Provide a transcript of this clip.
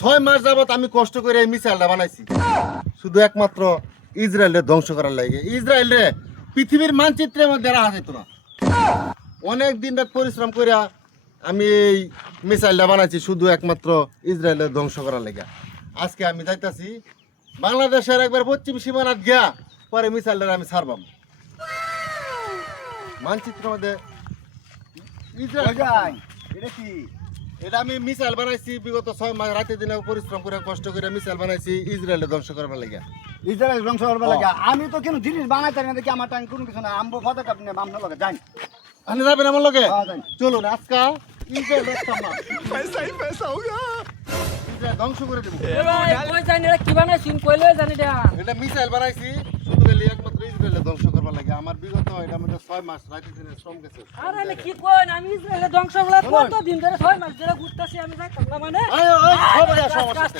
6 মাস যাবত আমি কষ্ট করে এই মিসাইলটা বানাইছি শুধু একমাত্র ইসরায়েলের ধ্বংস করার লাগে। ইসরায়েলে পৃথিবীর মানচিত্রের মধ্যে রাখা যেত না। অনেক দিন রাত পরিশ্রম করে আমি এই মিসাইলটা বানাইছি শুধু একমাত্র ইসরায়েলের ধ্বংস করার লাগে। আজকে আমি যাইতাছি বাংলাদেশের একবার পশ্চিম সীমানাত গিয়া পরে মিসাইলটা আমি ছাড়বাম। মানচিত্রের মধ্যে ইসরায়েল এটা কি এটা আমি মিসাইল বানাইছি বিগত 6 মাস রাতে দিনে পরিশ্রম করে কষ্ট করে মিসাইল বানাইছি ইসরায়েলের ধ্বংস করবার লাগে। ইসরায়েল ধ্বংস করবে লাগে আমি তো কোনো জিনিস বানাইতে না দেখি আমার টাইম কোনো কিছু না আমবো ফটো কাপ নিয়ে মামলা লাগে জানি আপনি যাবেন আমার লগে? হ্যাঁ, যাই। চলুন আজকে ইসরায়েল একটা মাস ইসরায়েল ধ্বংস করে দেব। এটা মিসাইল বানাইছি শুধু খালি একমাত্র ইসরায়েলের ধ্বংস করবার লাগে। আমার বিগত এটার মধ্যে 6 মাস রাতে দিনে শ্রম গেছে। ধ্বংস হলো কত দিন ধরে 6 মাস ধরে ঘুরতেছি আমি যাই না মানে আয়, আয়, সবাই আসো আমার সাথে।